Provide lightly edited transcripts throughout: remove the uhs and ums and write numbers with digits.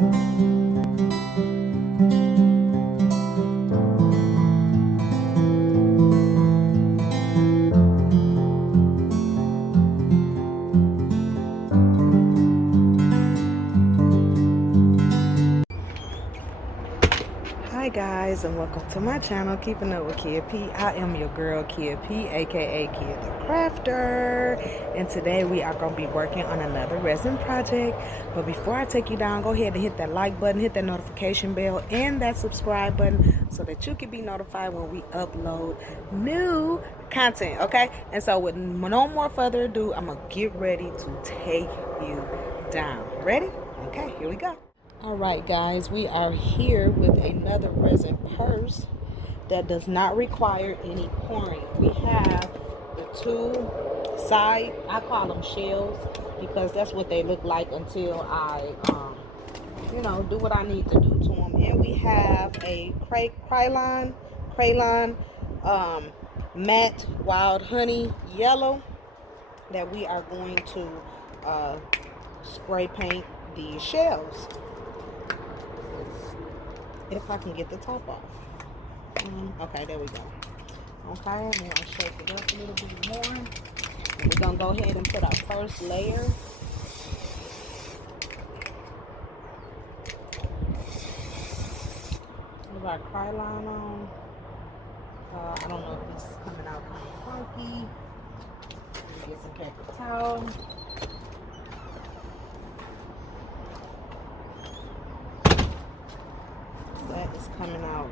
Hi guys, and welcome to my channel, Keeping Up with Kid P. I am your girl Kid P, aka Kid the Crafter, and today we are going to be working on another resin project. But before I take you down, go ahead and hit that like button, hit that notification bell, and that subscribe button so that you can be notified when we upload new content, okay? And so with no more further ado, I'm going to get ready to take you down. Ready? Okay, here we go. Alright guys, we are here with another resin purse that does not require any pouring. We have the two side, I call them shells because that's what they look like until I, do what I need to do to them. And we have a crayon matte wild honey yellow that we are going to spray paint the shells. If I can get the top off. Okay, there we go. Okay, I'm going to shake it up a little bit more. And we're going to go ahead and put our first layer. With our crayon on. I don't know if this is coming out kind of funky. Let me get some paper towel. That is coming out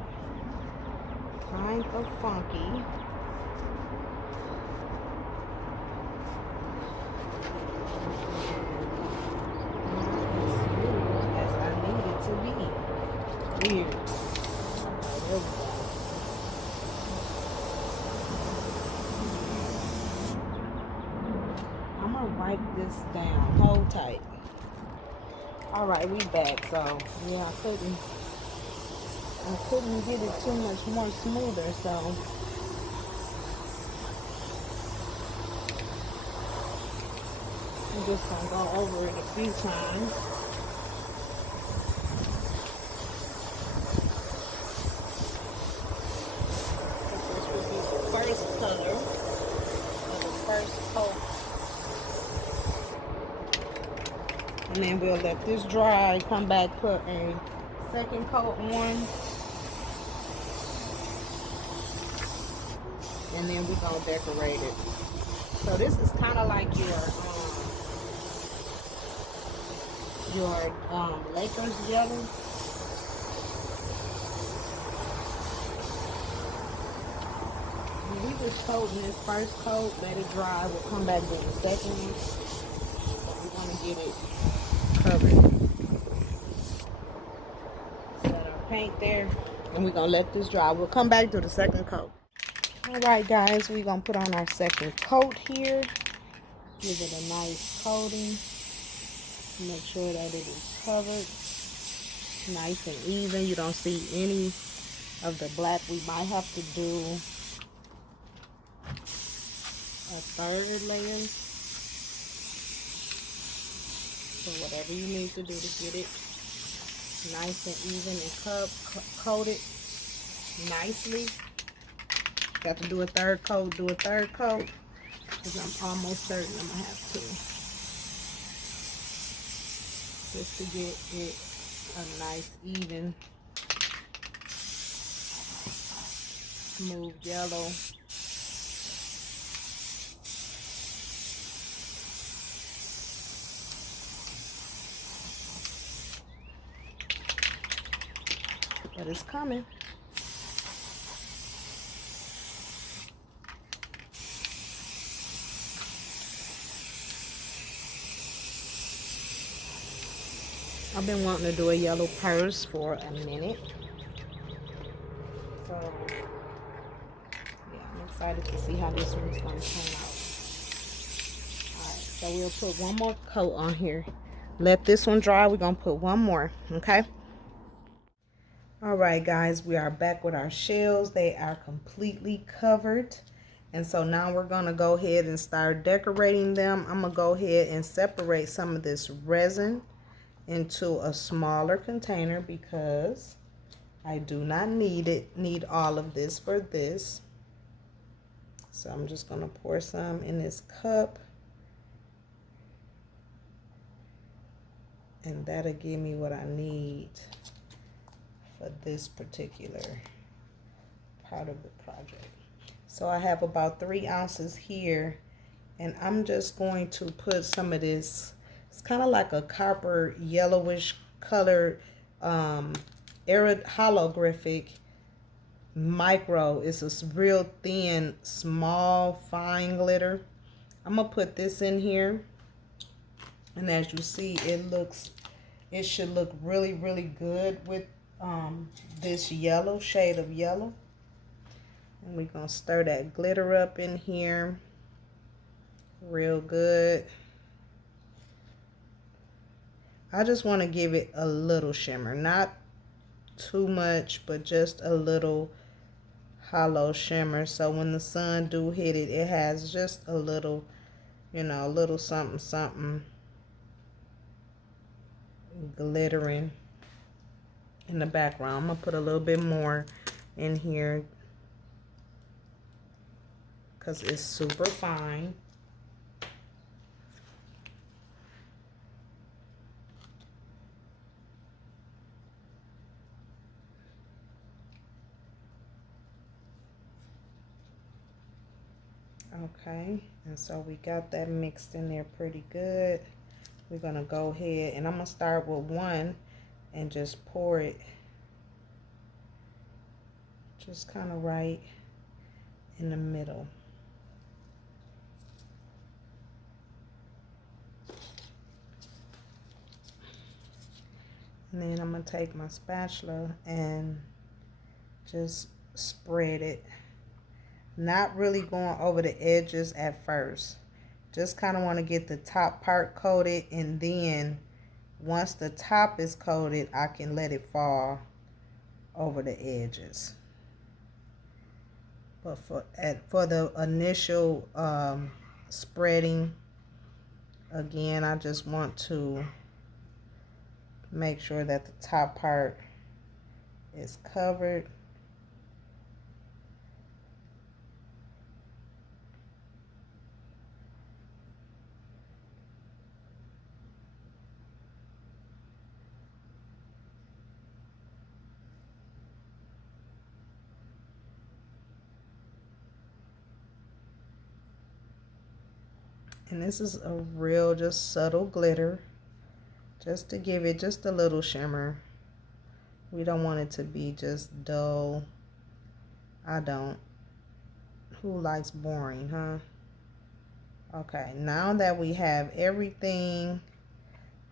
kind of funky. Not as smooth as I need it to be. Weird. Okay, there we go. I'm gonna wipe this down. Hold tight. Alright, we back. So yeah, I couldn't get it too much more smoother, so I'm just gonna go over it a few times. This will be the first color of the first coat. And then we'll let this dry, come back, put a second coat on. And then we're gonna decorate it. So this is kind of like your Lakers yellow. And we just coating this first coat, let it dry. We'll come back with the second one. But we want to get it covered. Set our paint there, and we're gonna let this dry. We'll come back to the second coat. Alright guys, we're going to put on our second coat here. Give it a nice coating. Make sure that it is covered. Nice and even. You don't see any of the black. We might have to do a third layer. So whatever you need to do to get it nice and even and coated nicely. Got to do a third coat, because I'm almost certain I'm going to have to. Just to get it a nice, even, smooth yellow. But it's coming. I've been wanting to do a yellow purse for a minute. So, yeah, I'm excited to see how this one's going to turn out. Alright, so we'll put one more coat on here. Let this one dry. We're going to put one more, okay? Alright, guys, we are back with our shells. They are completely covered. And so now we're going to go ahead and start decorating them. I'm going to go ahead and separate some of this resin. into a smaller container because I do not need all of this for this. So I'm just going to pour some in this cup. And that'll give me what I need for this particular part of the project. So I have about 3 ounces here. And I'm just going to put some of this, it's kind of like a copper yellowish colored holographic micro. It's a real thin, small, fine glitter. I'm gonna put this in here, and as you see, it should look really, really good with this yellow shade of yellow. And we're gonna stir that glitter up in here real good. I just want to give it a little shimmer, not too much, but just a little hollow shimmer, so when the sun do hit it, it has just a little, you know, a little something something glittering in the background. I'm gonna put a little bit more in here because it's super fine. Okay, and so we got that mixed in there pretty good. We're gonna go ahead and I'm gonna start with one and just pour it just kind of right in the middle. And then I'm gonna take my spatula and just spread it. Not really going over the edges at first. Just kind of want to get the top part coated, and then once the top is coated, I can let it fall over the edges. But for the initial spreading, again, I just want to make sure that the top part is covered. And this is a real just subtle glitter, just to give it just a little shimmer. We don't want it to be just dull. I don't. Who likes boring, huh? Okay, now that we have everything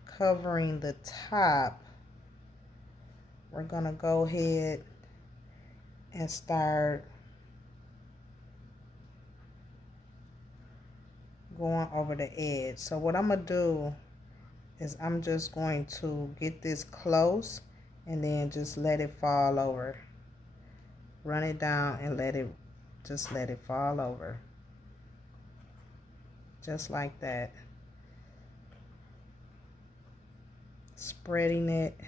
covering the top, we're gonna go ahead and start going over the edge. So what I'm gonna do is I'm just going to get this close and then just let it fall over. Run it down and let it fall over. Just like that. Spreading it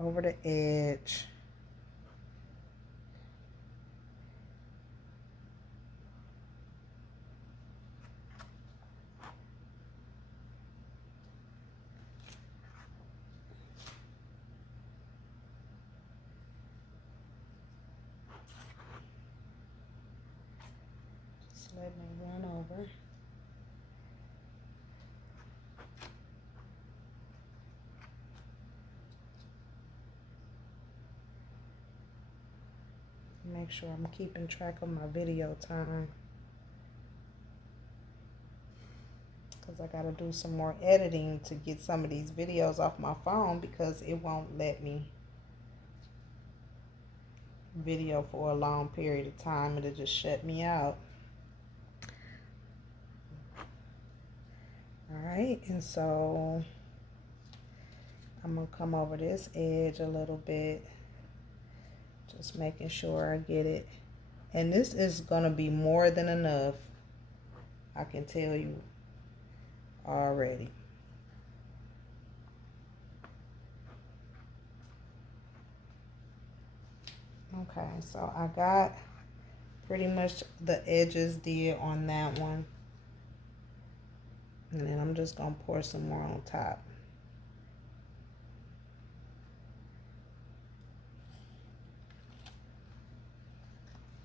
over the edge. Just let me run over. Make sure I'm keeping track of my video time, because I got to do some more editing to get some of these videos off my phone, because it won't let me video for a long period of time. It'll just shut me out. Alright, and so I'm going to come over this edge a little bit, just making sure I get it. And this is going to be more than enough, I can tell you already. Okay, so I got pretty much the edges did on that one. And then I'm just going to pour some more on top.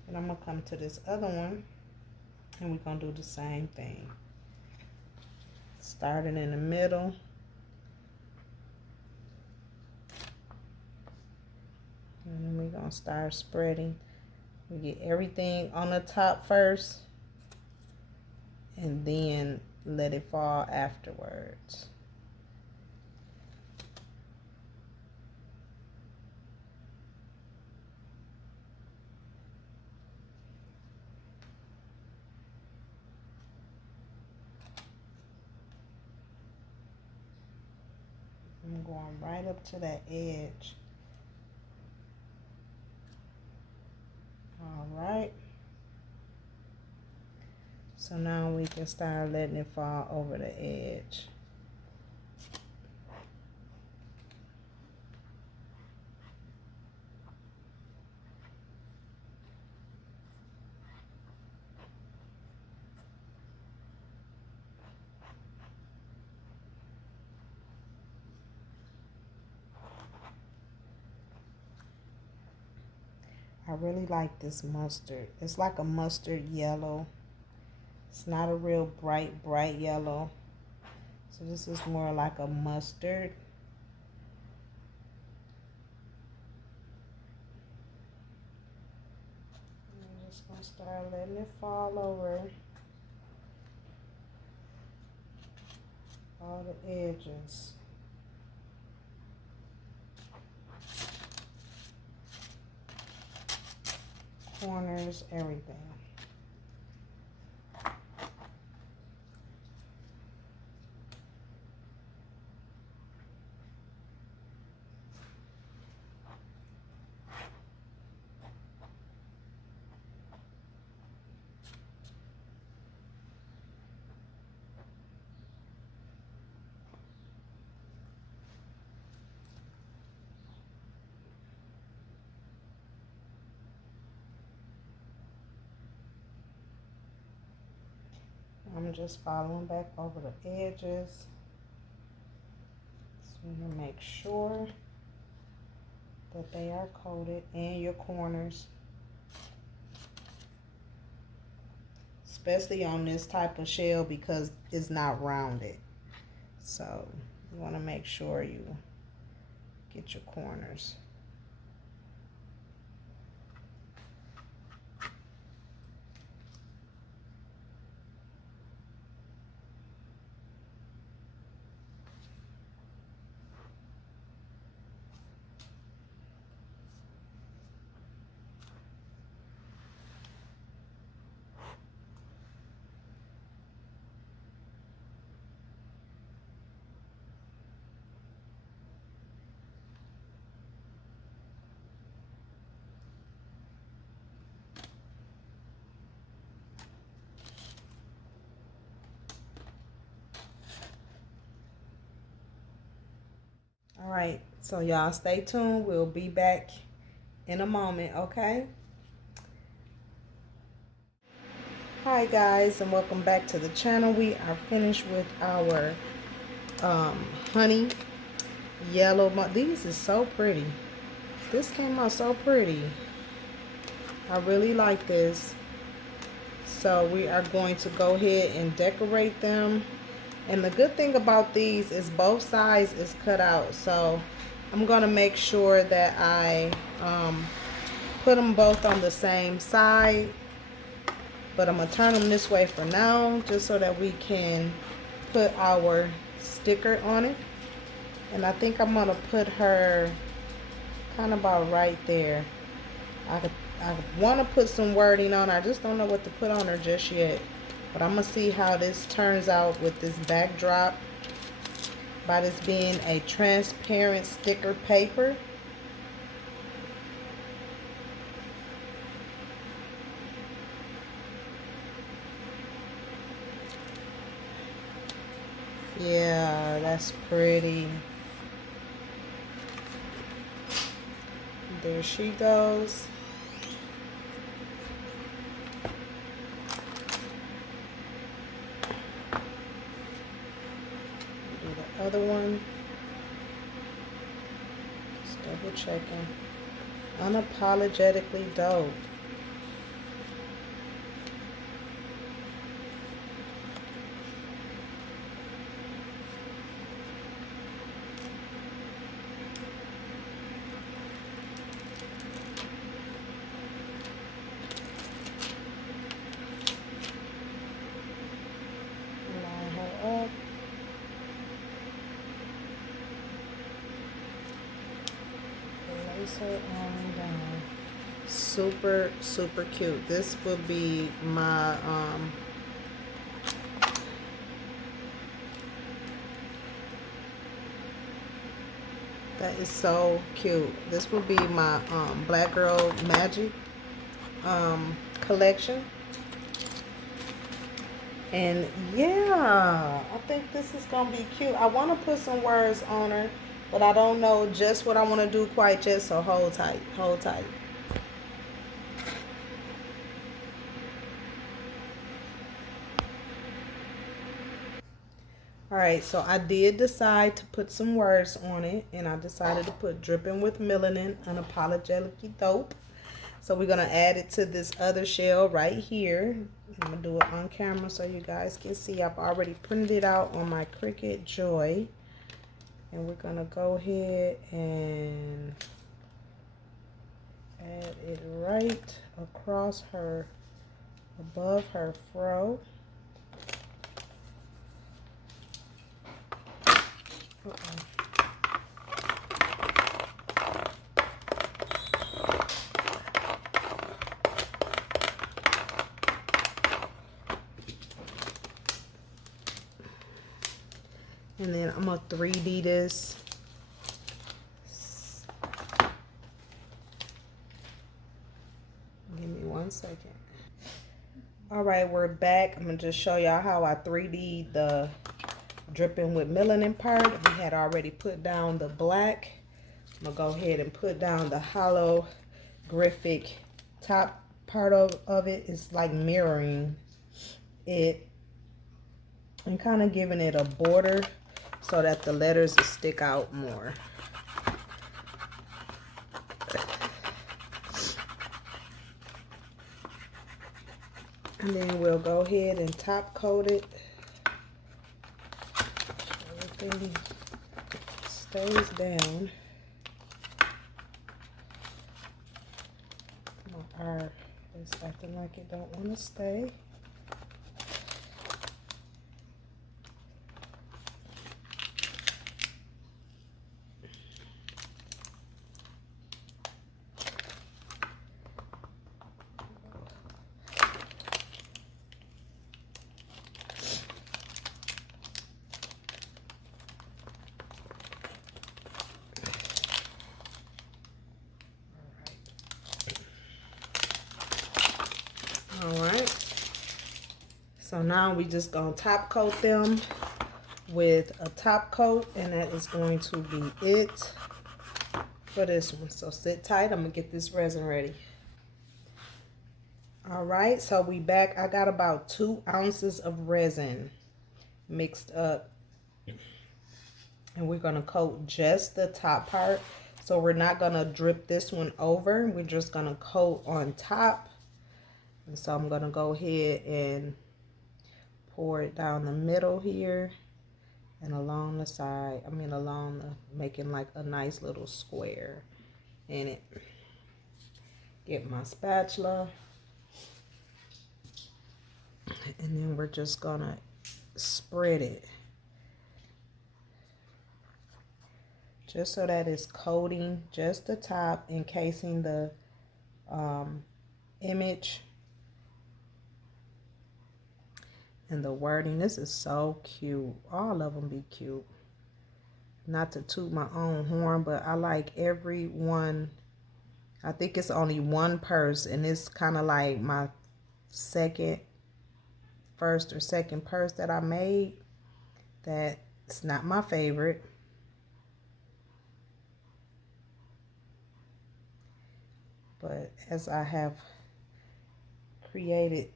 And I'm going to come to this other one, and we're going to do the same thing. Starting in the middle. And then we're going to start spreading. We get everything on the top first, and then let it fall afterwards. I'm going right up to that edge. All right. So now we can start letting it fall over the edge. I really like this mustard. It's like a mustard yellow. It's not a real bright yellow. So this is more like a mustard. I'm just going to start letting it fall over all the edges. Corners, everything. I'm just following back over the edges. So you make sure that they are coated, and your corners. Especially on this type of shell because it's not rounded. So you want to make sure you get your corners. All right, so y'all stay tuned. We'll be back in a moment, okay? Hi guys, and welcome back to the channel. We are finished with our honey yellow. These is so pretty. This came out so pretty. I really like this. So we are going to go ahead and decorate them. And the good thing about these is both sides is cut out. So I'm going to make sure that I put them both on the same side. But I'm going to turn them this way for now, just so that we can put our sticker on it. And I think I'm going to put her kind of about right there. I want to put some wording on her. I just don't know what to put on her just yet. But I'm going to see how this turns out with this backdrop. By this being a transparent sticker paper. Yeah, that's pretty. There she goes. other one. Just double checking. Unapologetically dope. Line her up. Place her on down. Super, super cute. This will be my that is so cute. This will be my Black Girl Magic collection. And yeah, I think this is gonna be cute. I want to put some words on her, but I don't know just what I want to do quite yet, so hold tight, hold tight. All right, so I did decide to put some words on it, and I decided to put dripping with melanin, unapologetically dope. So we're gonna add it to this other shell right here. I'm gonna do it on camera so you guys can see. I've already printed it out on my Cricut Joy. And we're gonna go ahead and add it right across her, above her fro. And then I'm gonna 3D this. Give me 1 second. All right, we're back. I'm gonna just show y'all how I 3D the dripping with melanin part. We had already put down the black. I'm gonna go ahead and put down the holographic top part of it. It's like mirroring it and kind of giving it a border so that the letters will stick out more. And then we'll go ahead and top coat it. Everything stays down. My R is acting like it don't want to stay. So now we just gonna top coat them with a top coat, and that is going to be it for this one. So sit tight, I'm gonna get this resin ready. All right, so we back. I got about 2 ounces of resin mixed up, and we're gonna coat just the top part. So we're not gonna drip this one over, we're just gonna coat on top. And so I'm gonna go ahead and pour it down the middle here and along the side. I mean along the, making like a nice little square in it. Get my spatula. And then we're just gonna spread it. Just so that it's coating just the top, encasing the image. And the wording, this is so cute. All of them be cute. Not to toot my own horn, but I like every one. I think it's only one purse, and it's kind of like my first or second purse that I made. That it's not my favorite. But as I have created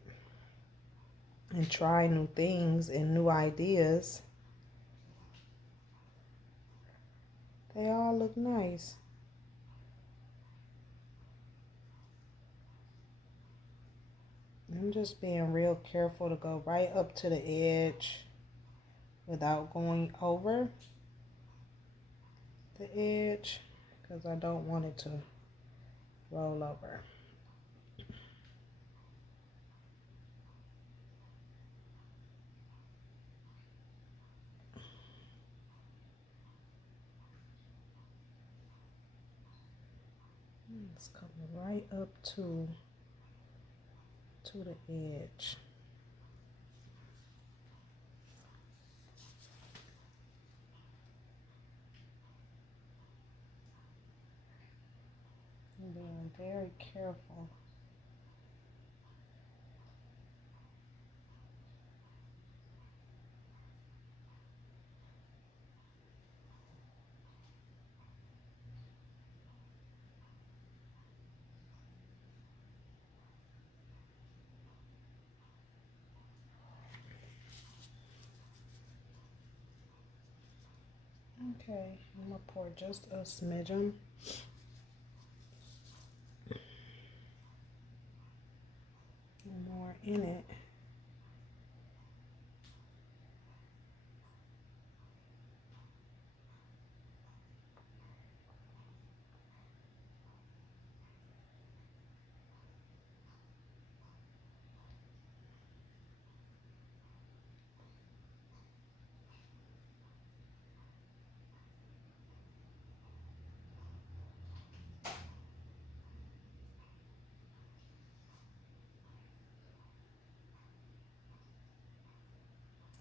and try new things and new ideas, They all look nice. I'm just being real careful to go right up to the edge without going over the edge because I don't want it to roll over. It's coming right up to the edge. I'm being very careful. Okay, I'm gonna pour just a smidgen. More in it.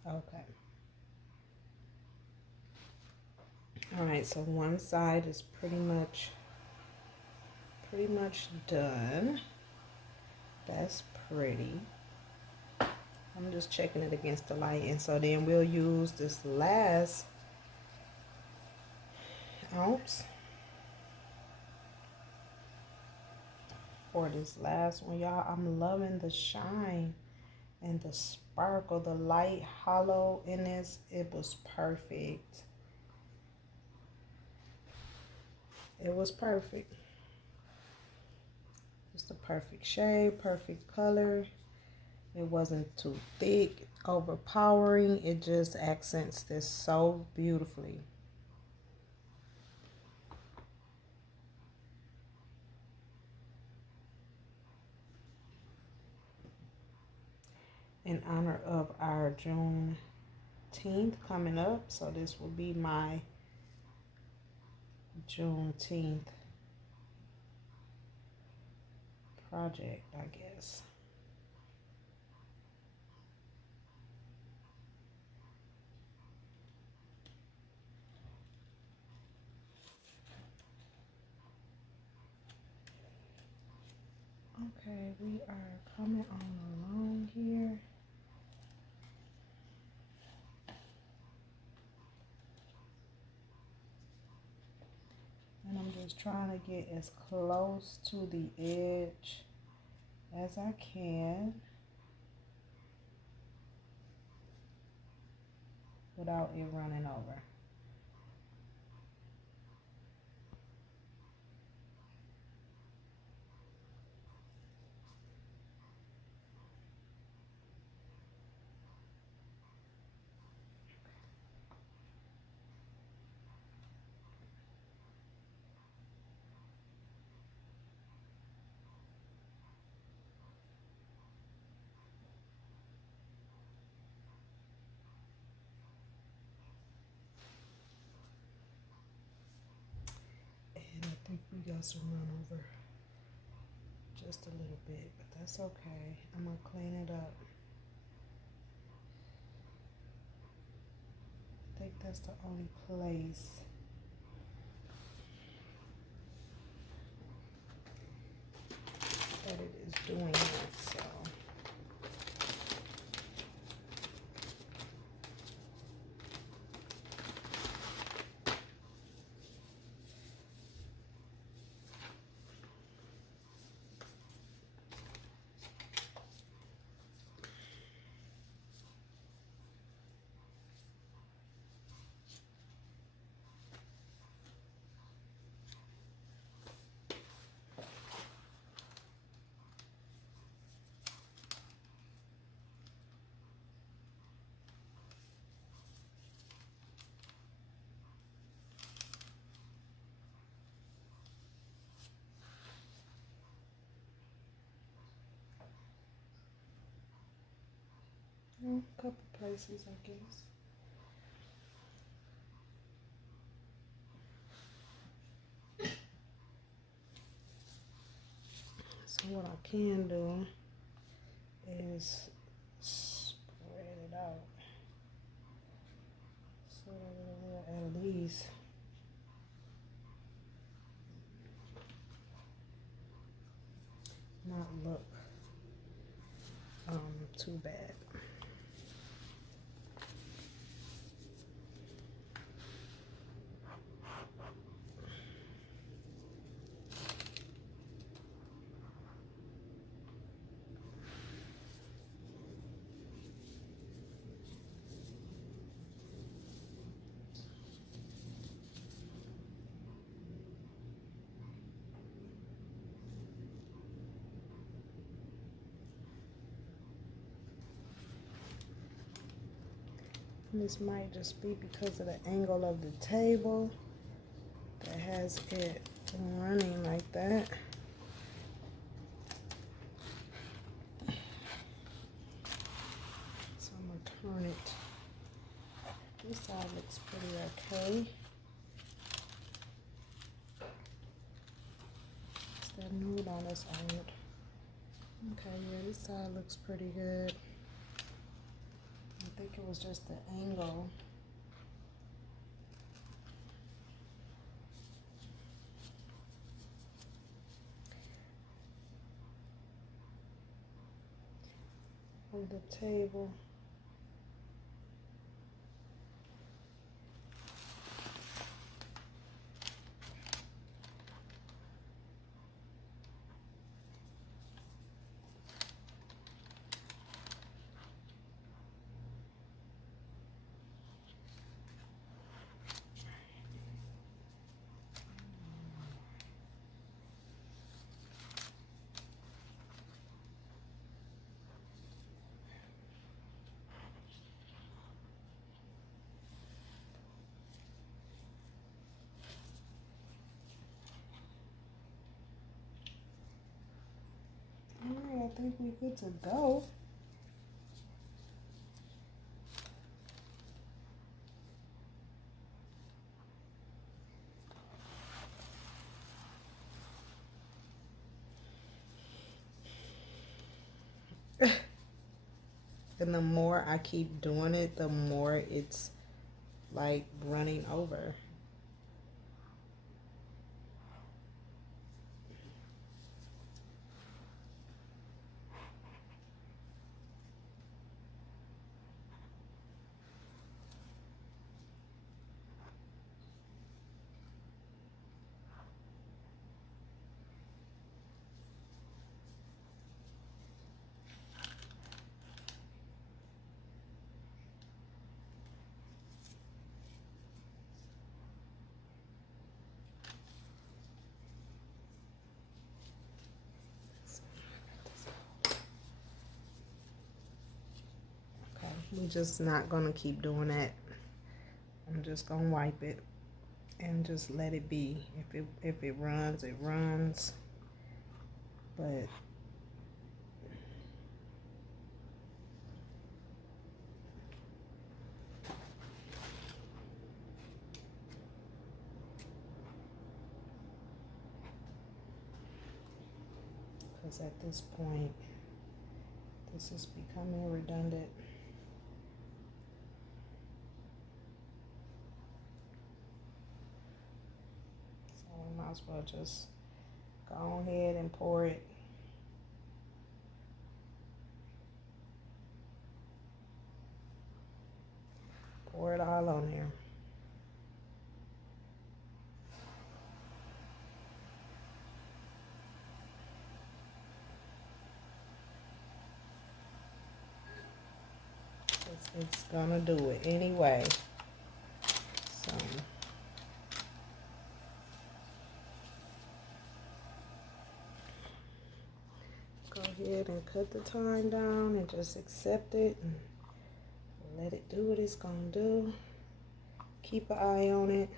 Okay. All right, so one side is pretty much done. That's pretty. I'm just checking it against the light, and so then we'll use this last ounce for this last one, y'all. I'm loving the shine and the sparkle, the light hollow in this. It was perfect. It was perfect. It's the perfect shade, perfect color. It wasn't too thick, overpowering. It just accents this so beautifully. In honor of our Juneteenth coming up, so this will be my Juneteenth project, I guess. Okay, we are coming on along here. And I'm just trying to get as close to the edge as I can without it running over. And I think we got some run over just a little bit, but that's okay. I'm gonna clean it up. I think that's the only place that it is doing it, so. A couple places, I guess. So what I can do is spread it out so that it will at least not look too bad. This might just be because of the angle of the table that has it running like that. So I'm gonna turn it. This side looks pretty okay. It's that nude on this side. Okay, yeah, this side looks pretty good. I think it was just the angle. Of the table. Alright, I think we're good to go. And the more I keep doing it, the more it's like running over. We're just not gonna keep doing that. I'm just gonna wipe it and just let it be. If it runs, it runs. But because at this point, this is becoming redundant. Might as well just go ahead and pour it. Pour it all on there. It's gonna do it anyway. So go ahead and cut the time down and just accept it and let it do what it's gonna do. Keep an eye on it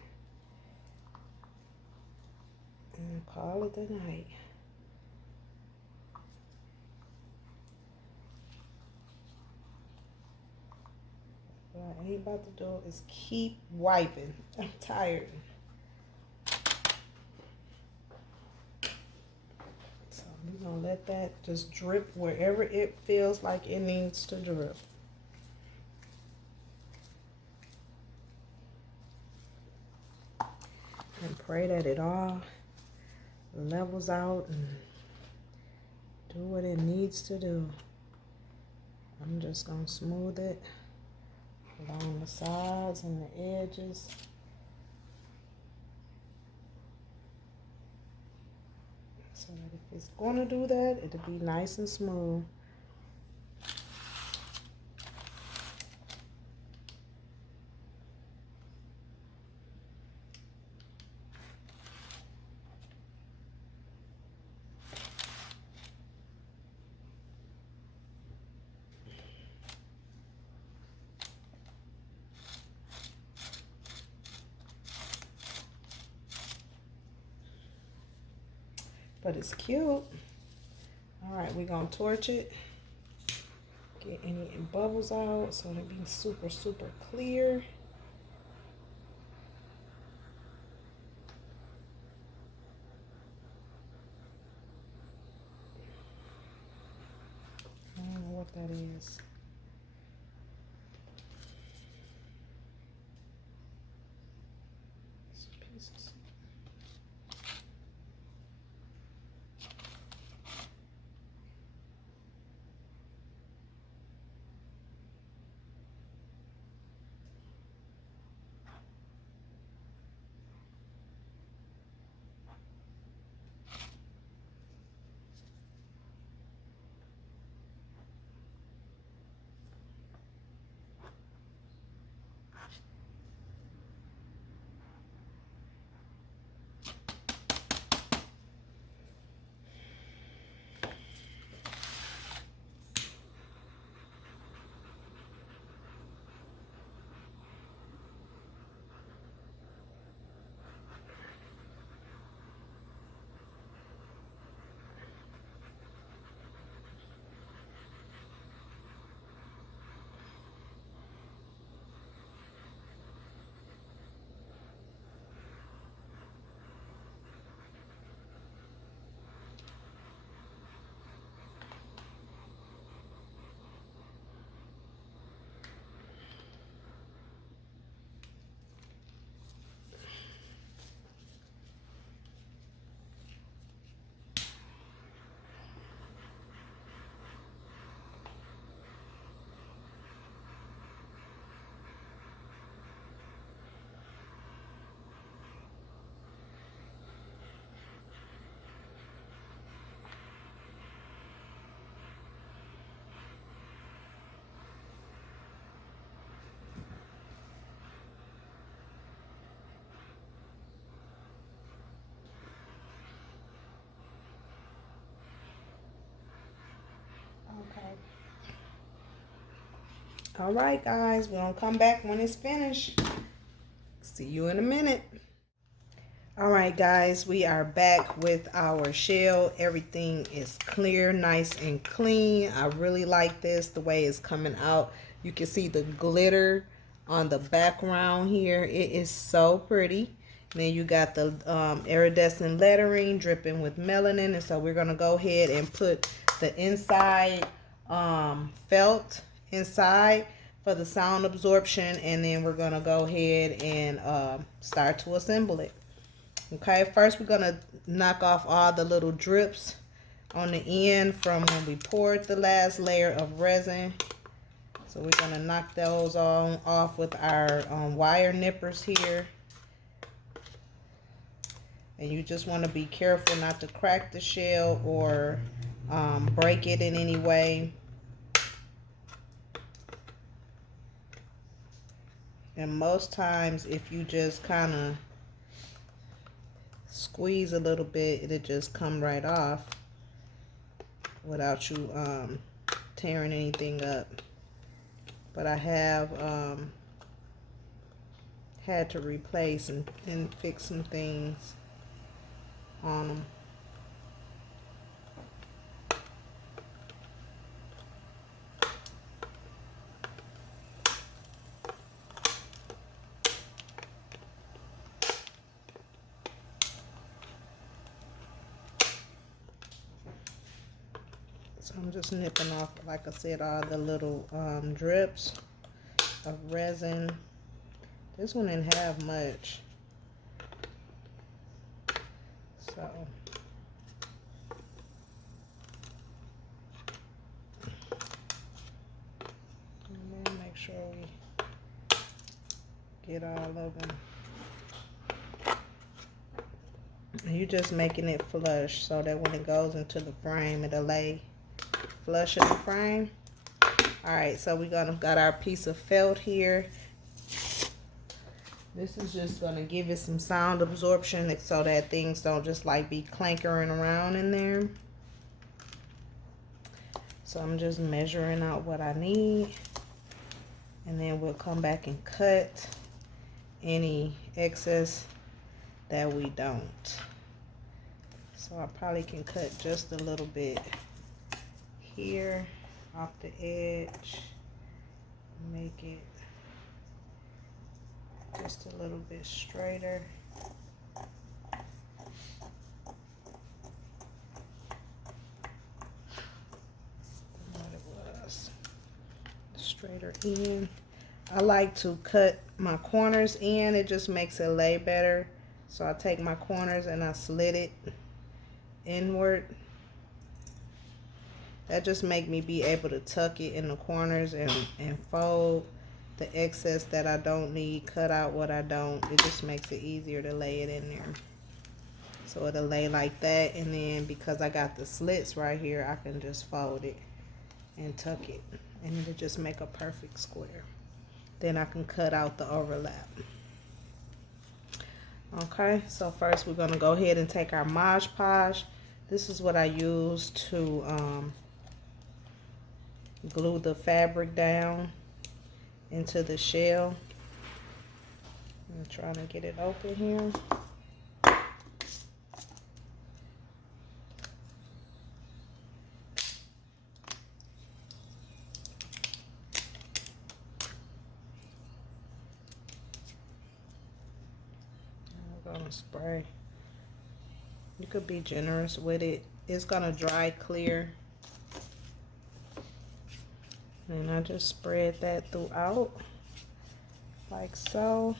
and call it a night. what I ain't about to do is keep wiping. I'm tired. So we're gonna let that just drip wherever it feels like it needs to drip. And pray that it all levels out and do what it needs to do. I'm just gonna smooth it along the sides and the edges. So that if it's gonna do that, it'll be nice and smooth. But it's cute. All right, we're gonna torch it. Get any bubbles out so it'll be super, super clear. I don't know what that is. Some pieces. Okay. All right, guys, we're gonna come back when it's finished. See you in a minute. All right, guys, we are back with our shell. Everything is clear, nice and clean. I really like this, the way it's coming out. You can see the glitter on the background here. It is so pretty. And then you got the iridescent lettering dripping with melanin. And so we're going to go ahead and put the inside felt inside for the sound absorption. And then we're going to go ahead and start to assemble it. Okay, first we're going to knock off all the little drips on the end from when we poured the last layer of resin. So we're going to knock those all off with our wire nippers here. And you just want to be careful not to crack the shell or break it in any way. And most times if you just kind of squeeze a little bit, it'll just come right off without you tearing anything up. But I have had to replace and fix some things on them. So I'm just nipping off, like I said, all the little drips of resin. This one didn't have much. So and then make sure we get all of them. And you're just making it flush so that when it goes into the frame, it'll lay flush in the frame. Alright, so we got our piece of felt here. This is just gonna give it some sound absorption so that things don't just like be clankering around in there. So I'm just measuring out what I need, and then we'll come back and cut any excess that we don't. So I probably can cut just a little bit here off the edge, make it just a little bit straighter. Than what it was. Straighter in. I like to cut my corners in. It just makes it lay better. So I take my corners and I slit it inward. That just make me be able to tuck it in the corners and fold the excess that I don't need, cut out what I don't. It just makes it easier to lay it in there. So it'll lay like that, and then because I got the slits right here, I can just fold it and tuck it, and it'll just make a perfect square. Then I can cut out the overlap. Okay, so first we're gonna go ahead and take our Mod Podge. This is what I use to glue the fabric down into the shell. I'm trying to get it open here. I'm gonna spray. You could be generous with it. It's gonna dry clear. And I just spread that throughout, like so.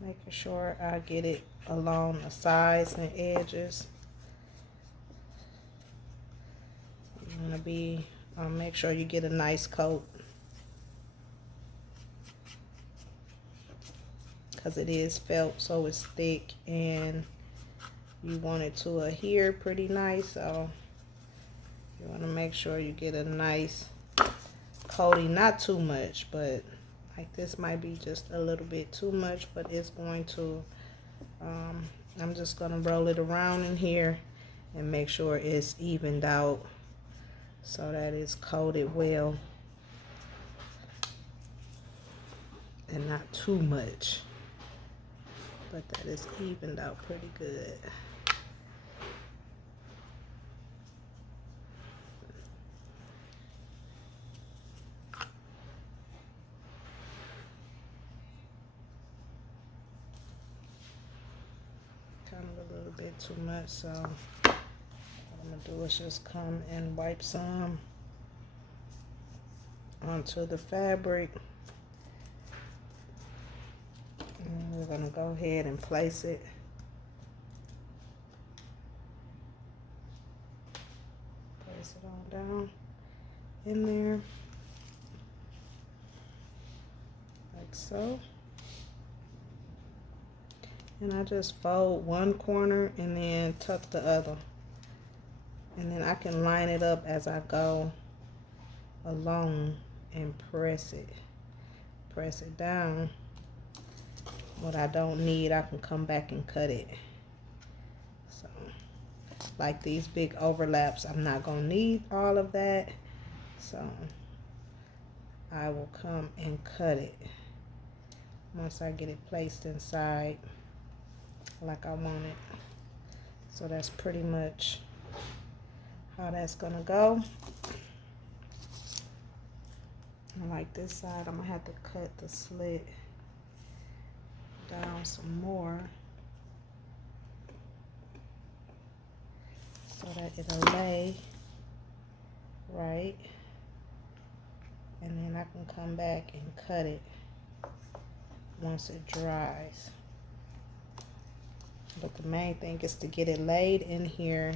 Making sure I get it along the sides and edges. You want to be, make sure you get a nice coat, because it is felt, so it's thick, and you want it to adhere pretty nice. So you want to make sure you get a nice coating, not too much, but like this might be just a little bit too much, but it's going to, I'm just going to roll it around in here and make sure it's evened out so that it's coated well and not too much, but that it's evened out pretty good. Kind of a little bit too much, so what I'm gonna do is just come and wipe some onto the fabric, and we're gonna go ahead and place it on down in there like so. And I just fold one corner and then tuck the other. And then I can line it up as I go along and press it. Press it down. What I don't need, I can come back and cut it. So, like these big overlaps, I'm not going to need all of that. So, I will come and cut it once I get it placed inside like I want it. So that's pretty much how that's gonna go. And like this side, I'm gonna have to cut the slit down some more so that it'll lay right, and then I can come back and cut it once it dries. But the main thing is to get it laid in here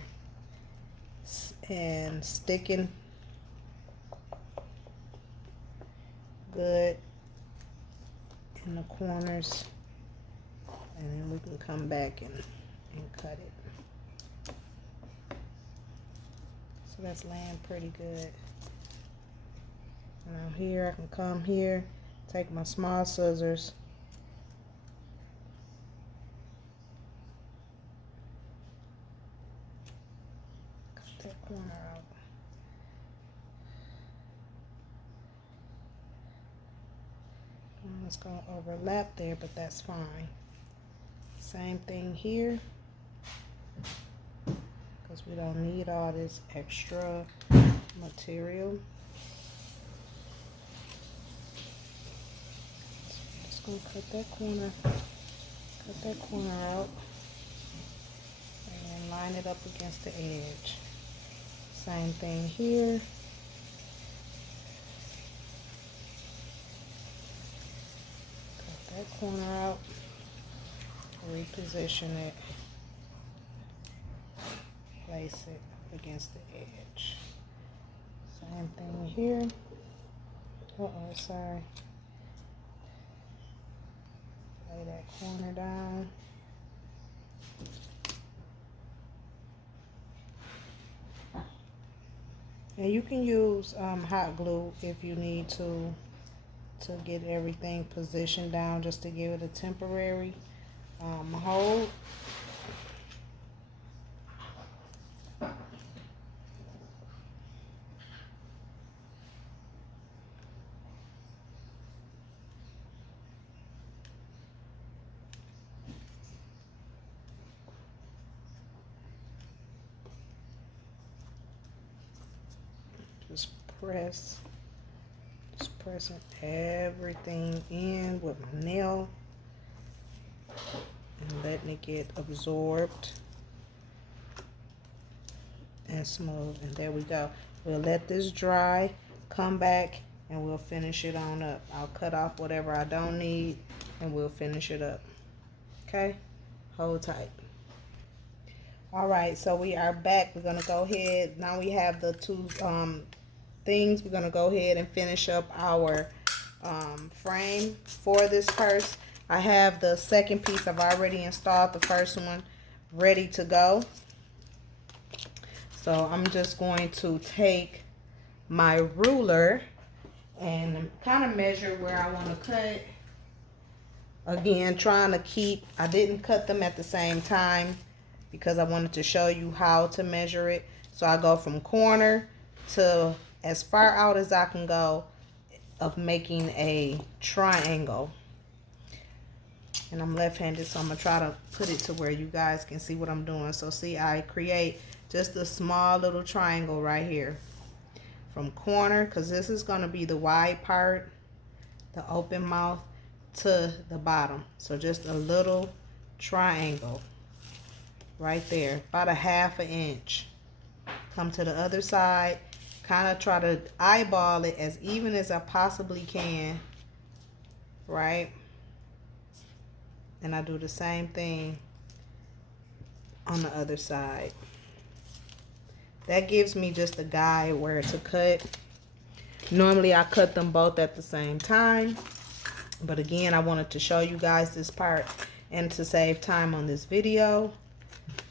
and sticking good in the corners, and then we can come back and cut it. So that's laying pretty good. Now here I can come here, take my small scissors, cut that corner out. It's going to overlap there, but that's fine. Same thing here, because we don't need all this extra material. So I'm just going to cut that corner out, and then line it up against the edge. Same thing here. That corner out, reposition it, place it against the edge. Same thing here. Sorry. Lay that corner down. And you can use hot glue if you need to get everything positioned down, just to give it a temporary hold. Just pressing everything in with my nail and letting it get absorbed and smooth. And there we go. We'll let this dry, come back, and we'll finish it on up. I'll cut off whatever I don't need and we'll finish it up. Okay? Hold tight. All right, so we are back. We're gonna go ahead. Now we have the two things. We're gonna go ahead and finish up our frame for this purse. I have the second piece. I've already installed the first one ready to go. So I'm just going to take my ruler and kind of measure where I want to cut. Again, trying to keep, I didn't cut them at the same time because I wanted to show you how to measure it. So I go from corner to as far out as I can go of making a triangle. And I'm left-handed, so I'm gonna try to put it to where you guys can see what I'm doing. So see, I create just a small little triangle right here from corner, because this is gonna be the wide part, the open mouth, to the bottom. So just a little triangle right there, about a 1/2 inch. Come to the other side, kind of try to eyeball it as even as I possibly can, right? And I do the same thing on the other side. That gives me just a guide where to cut. Normally I cut them both at the same time, but again, I wanted to show you guys this part and to save time on this video.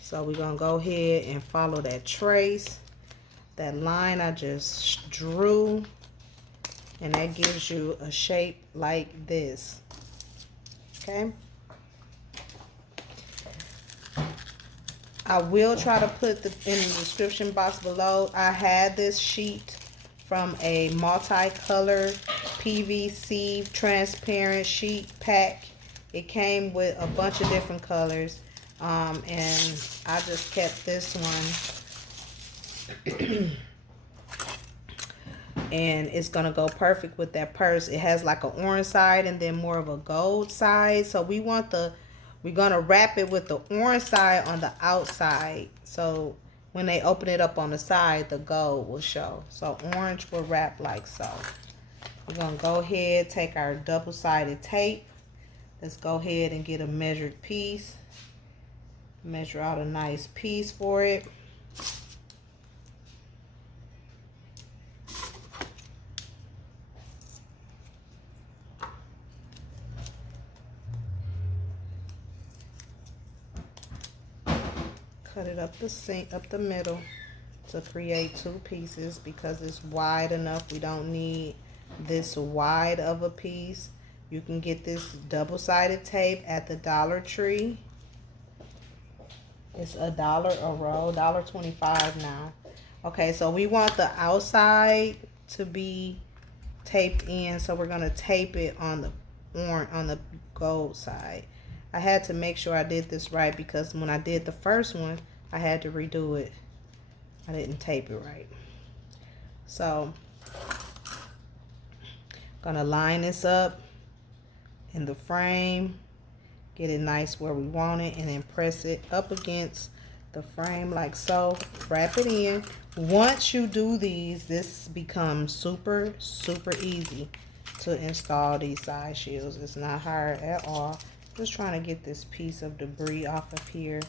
So we're gonna go ahead and follow that trace, that line I just drew, and that gives you a shape like this. Okay, I will try to put in the description box below. I had this sheet from a multicolor PVC transparent sheet pack. It came with a bunch of different colors, and I just kept this one. And it's gonna go perfect with that purse. It has like an orange side and then more of a gold side. So we're gonna wrap it with the orange side on the outside. So when they open it up on the side, the gold will show. So orange will wrap like so. We're going to go ahead, take our double-sided tape. Let's go ahead and get a measured piece. Measure out a nice piece for it. Cut it up the middle to create two pieces because it's wide enough. We don't need this wide of a piece. You can get this double-sided tape at the Dollar Tree. It's $1 a roll, $1.25 now. Okay, so we want the outside to be taped in, so we're gonna tape it on the gold side. I had to make sure I did this right because when I did the first one, I had to redo it. I didn't tape it right. So, gonna line this up in the frame, get it nice where we want it, and then press it up against the frame like so. Wrap it in. Once you do these, this becomes super easy to install these side shields. It's not hard at all. Just trying to get this piece of debris off of here.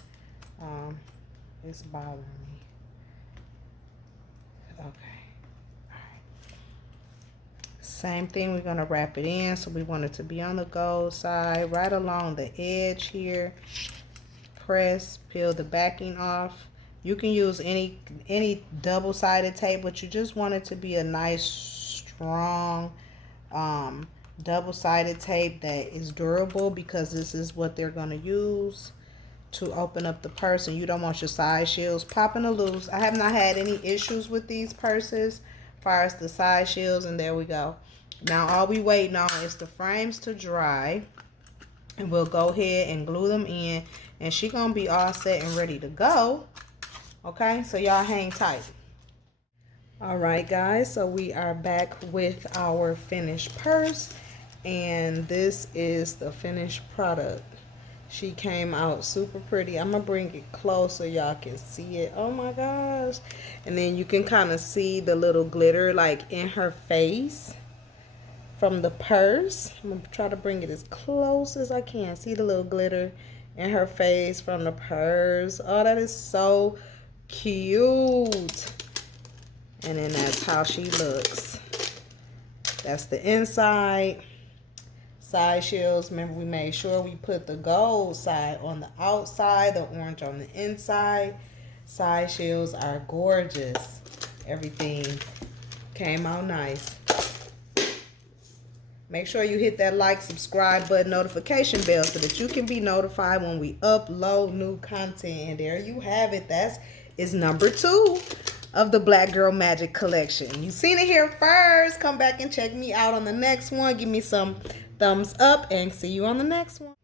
It's bothering me. Okay. All right. Same thing, we're going to wrap it in. So we want it to be on the gold side, right along the edge here. Press, peel the backing off. You can use any double-sided tape, but you just want it to be a nice, strong, double-sided tape that is durable, because this is what they're going to use to open up the purse, and you don't want your side shields popping loose. I have not had any issues with these purses as far as the side shields, and there we go. Now all we waiting on is the frames to dry, and we'll go ahead and glue them in, and she gonna be all set and ready to go. Okay, so y'all hang tight. All right guys, so we are back with our finished purse, and this is the finished product. She came out super pretty. I'm gonna bring it close so y'all can see it. Oh my gosh. And then you can kind of see the little glitter like in her face from the purse. I'm gonna try to bring it as close as I can. See the little glitter in her face from the purse. Oh, that is so cute. And then that's how she looks. That's the inside. Side shields, remember we made sure we put the gold side on the outside, the orange on the inside. Side shields are gorgeous. Everything came out nice. Make sure you hit that like, subscribe button, notification bell so that you can be notified when we upload new content. And there you have it. That is number 2 of the Black Girl Magic collection. You seen it here first. Come back and check me out on the next one. Give me some thumbs up and see you on the next one.